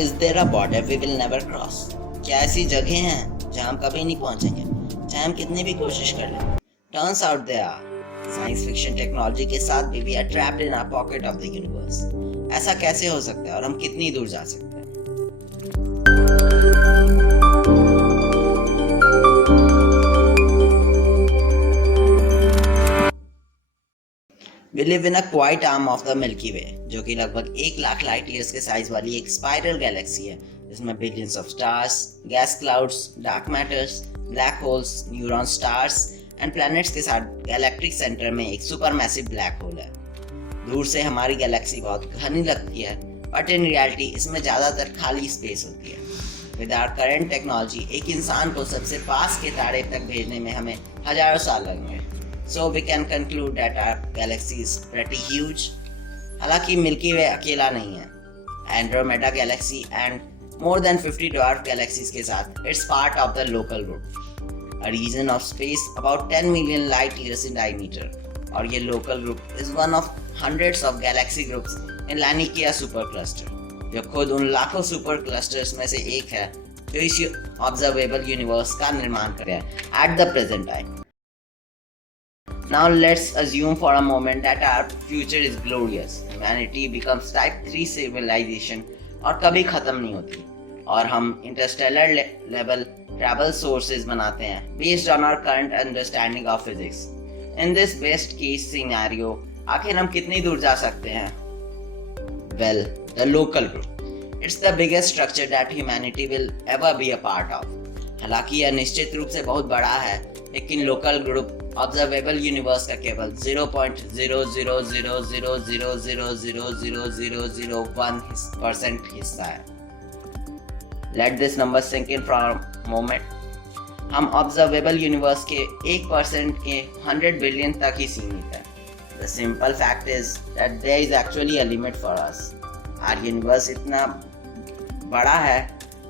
Is there a border we will never cross? क्या ऐसी जगह हैं जहां हम कभी नहीं पहुंचेंगे, चाहे हम कितनी भी कोशिश कर लें? Turns out there are. Science fiction technology के साथ भी we are trapped in our pocket of the universe. ऐसा कैसे हो सकता है और हम कितनी दूर जा सकते हैं? We live in a quiet arm of the Milky Way, जो कि लगभग 1 लाख लाइट ईयर्स के साइज वाली एक स्पाइरल गैलेक्सी है, जिसमें billions of stars, gas clouds, dark matters, black holes, neuron stars and planets के साथ गैलेक्टिक सेंटर में एक सुपरमैसिव ब्लैक होल है। दूर से हमारी गैलेक्सी बहुत घनी लगती है, बट इन रियलिटी इसमें ज़्यादातर खाली स्पेस होती है। विद आवर करंट टेक्नोलॉजी एक इंसान को सबसे पास के तारे तक भेजने में हमें हजारों साल लगेंगे। So we can conclude that our galaxy is pretty huge. हालांकि मिल्की वे अकेला नहीं है। Andromeda Galaxy and more than 50 dwarf galaxies के साथ it's part of the local group, a region of space about 10 million light years in diameter. और ये local group is one of hundreds of galaxy groups in Laniakea supercluster, जो खुद उन लाखों super clusters में से एक है जो इस ऑब्जर्वेबल यूनिवर्स का निर्माण कर रहे हैं at the present time. Now let's assume for a moment that our future is glorious. Humanity becomes type 3 civilization और कभी खत्म नहीं होती, और हम interstellar level travel sources बनाते हैं based on our current understanding of physics. In this best case scenario, आखिर हम कितनी दूर जा सकते हैं? Well, the local group. It's the biggest structure that humanity will ever be a part of. हालांकि यह निश्चित रूप से बहुत बड़ा है, लेकिन लोकल ग्रुप ऑब्जर्वेबल यूनिवर्स का केवल 0.0000000001% हिस्सा है। Let this number sink in for a moment. हम ऑब्जर्वेबल यूनिवर्स के 1% के 100 बिलियन तक ही सीमित है। The simple fact is that there is actually a limit for us. Our universe इतना बड़ा है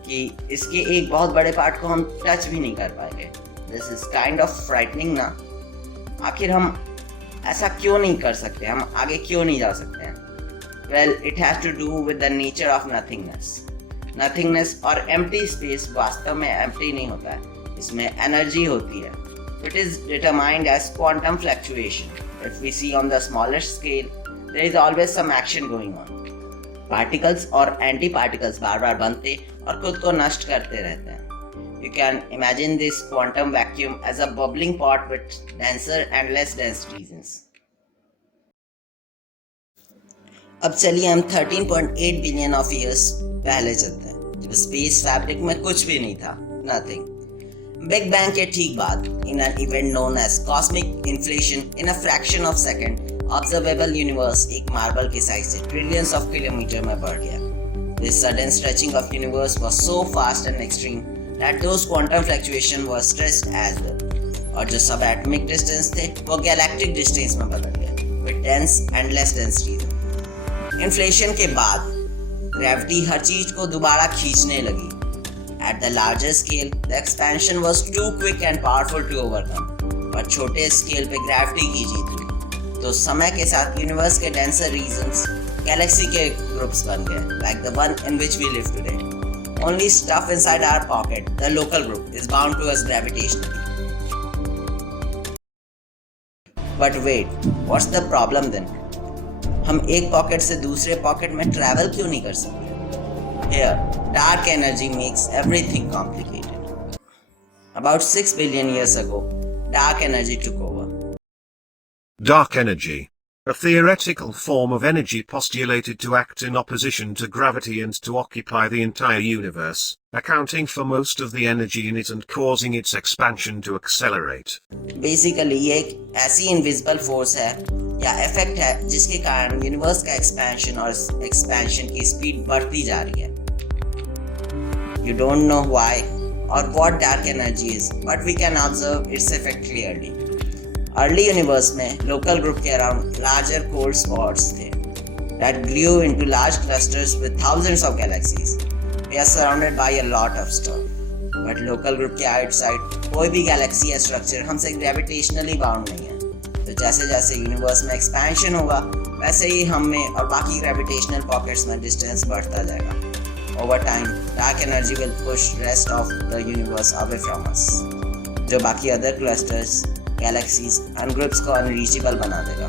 कि इसके एक बहुत बड़े पार्ट को हम टच भी नहीं कर पाएंगे। This is kind of frightening ना। आखिर हम ऐसा क्यों नहीं कर सकते, हम आगे क्यों नहीं जा सकते हैं? Well, it has to do with the nature of nothingness और एम्प्टी स्पेस वास्तव में एम्प्टी नहीं होता है, इसमें एनर्जी होती है। It is determined as quantum fluctuation. If we see on the smallest scale, there is always some action going on. Particles और एंटी पार्टिकल्स बार बार बनते और खुद को नष्ट करते रहते हैं। You can imagine this quantum vacuum as a bubbling pot with denser and less dense regions. अब चलिए हम 13.8 billion of years पहले चलते हैं, जब स्पेस फैब्रिक में कुछ भी नहीं था, nothing. बिग बैंग के ठीक बाद, in an event known as cosmic inflation, in a fraction of second, observable universe एक मार्बल के साइज से trillions of kilometer में बढ़ गया. This sudden stretching of universe was so fast and extreme that those quantum fluctuation were stressed as well. और जो सब atomic distance थे वो गैलेक्टिक डिस्टेंस में बदल गए with dense and less dense region. Inflation के बाद ग्रेविटी हर चीज को दोबारा खींचने लगी. At the larger scale, the expansion was too quick and powerful to overcome. और छोटे स्केल पे ग्रेविटी की जीत हुई, तो समय के साथ यूनिवर्स के डेंसर रीजन्स गैलेक्सी के ग्रुप्स बन गए, like the one in which we live today. Only stuff inside our pocket, the local group, is bound to us gravitationally. But wait, what's the problem then? हम एक pocket से दूसरे pocket में travel क्यों नहीं कर सकते? Here, dark energy makes everything complicated. About 6 billion years ago, dark energy took over. Dark energy. A theoretical form of energy postulated to act in opposition to gravity and to occupy the entire universe, accounting for most of the energy in it and causing its expansion to accelerate. Basically, ये एक ऐसी invisible force है या effect है जिसके कारण universe का expansion और एक्सपेंशन की स्पीड बढ़ती जा रही है. You don't know why or what dark energy is, but we can observe its effect clearly. Early universe में लोकल ग्रुप के अराउंड लार्जर कोल्ड स्पॉट्स थे that grew into large clusters with thousands of galaxies. We are surrounded by a lot of stuff. But local group के outside कोई भी Galaxy या structure हमसे gravitationally bound नहीं है. तो जैसे जैसे यूनिवर्स में एक्सपेंशन होगा वैसे ही हम में और बाकी ग्रेविटेशनल पॉकेट्स में डिस्टेंस बढ़ता जाएगा. Over time, dark energy will push rest of the universe away from us, जो बाकी other clusters, galaxies and groups को unreachable बना देगा।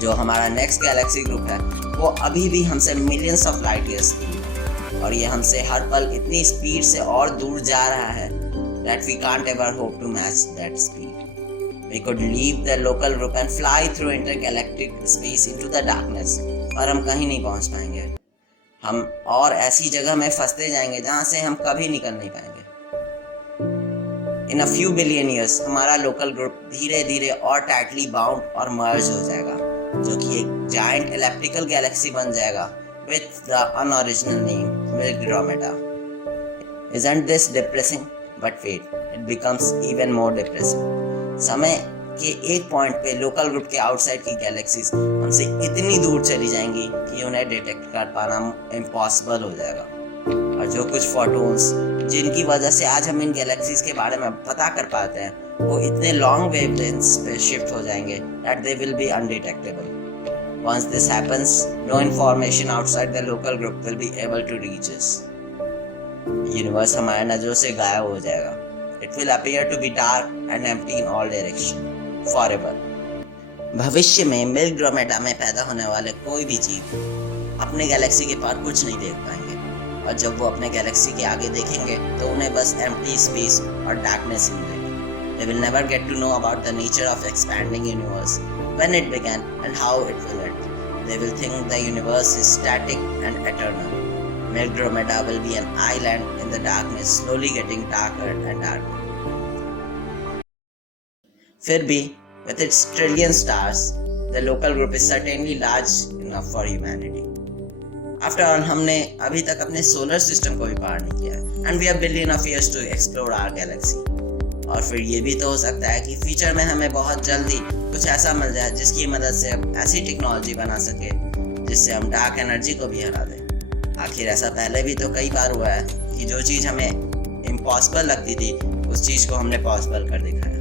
जो हमारा next galaxy group है वो अभी भी हमसे millions of light years दूर है और ये हमसे हर पल इतनी स्पीड से और दूर जा रहा है that we can't ever hope to match that speed. We could leave the local group and fly through intergalactic space into the darkness, पर हम कहीं नहीं पहुंच पाएंगे। हम और ऐसी जगह में फंसते जाएंगे जहां से हम कभी निकल नहीं पाएंगे। In a few billion years, हमारा लोकल ग्रुप धीरे धीरे और टाइटली बाउंड और मर्ज हो जाएगा, जो कि एक जायंट इलिप्टिकल गैलेक्सी बन जाएगा with the unoriginal name Milgrametta. Isn't this depressing? But wait, it becomes even more depressing. समय के एक पॉइंट पे लोकल ग्रुप के आउटसाइड की गैलेक्सीज हमसे इतनी दूर चली जाएंगी कि उन्हें डिटेक्ट कर पाना इम्पॉसिबल हो जाएगा और जो कुछ फोटोन्स जिनकी वजह से आज हम इन गैलेक्सीज के बारे में पता कर पाते हैं वो इतने लॉन्ग वेवलेंथ्स पे शिफ्ट हो जाएंगे that they will be undetectable. Once this happens, no information outside the local group will be able to reach us. Universe हमारे नजरों से गायब हो जाएगा। It will appear to be dark and empty in all direction, forever. भविष्य में मिल्ग्रोमेटा में पैदा होने वाले कोई भी जीव अपने गैलेक्सी के पार कुछ नहीं देख पाएंगे और जब वो अपने गैलेक्सी के आगे देखेंगे तो उन्हें बस empty space और darkness ही मिलेगी। They will never get to know about the nature of expanding universe, when it began and how it will end. They will think the universe is static and eternal. Milgrametta will be an island in the darkness, slowly getting darker and darker. फिर भी, with its trillion stars, the local group is certainly large enough for humanity. After all, हमने अभी तक अपने solar system को भी पार नहीं किया है, and we have billion of years to explore our galaxy. और फिर ये भी तो हो सकता है कि फ्यूचर में हमें बहुत जल्दी कुछ ऐसा मिल जाए जिसकी मदद से हम ऐसी टेक्नोलॉजी बना सके जिससे हम डार्क एनर्जी को भी हरा दें। आखिर ऐसा पहले भी तो कई बार हुआ है कि जो चीज़ हमें इम्पॉसिबल लगती थी उस चीज़ को हमने पॉसिबल कर दिखाया।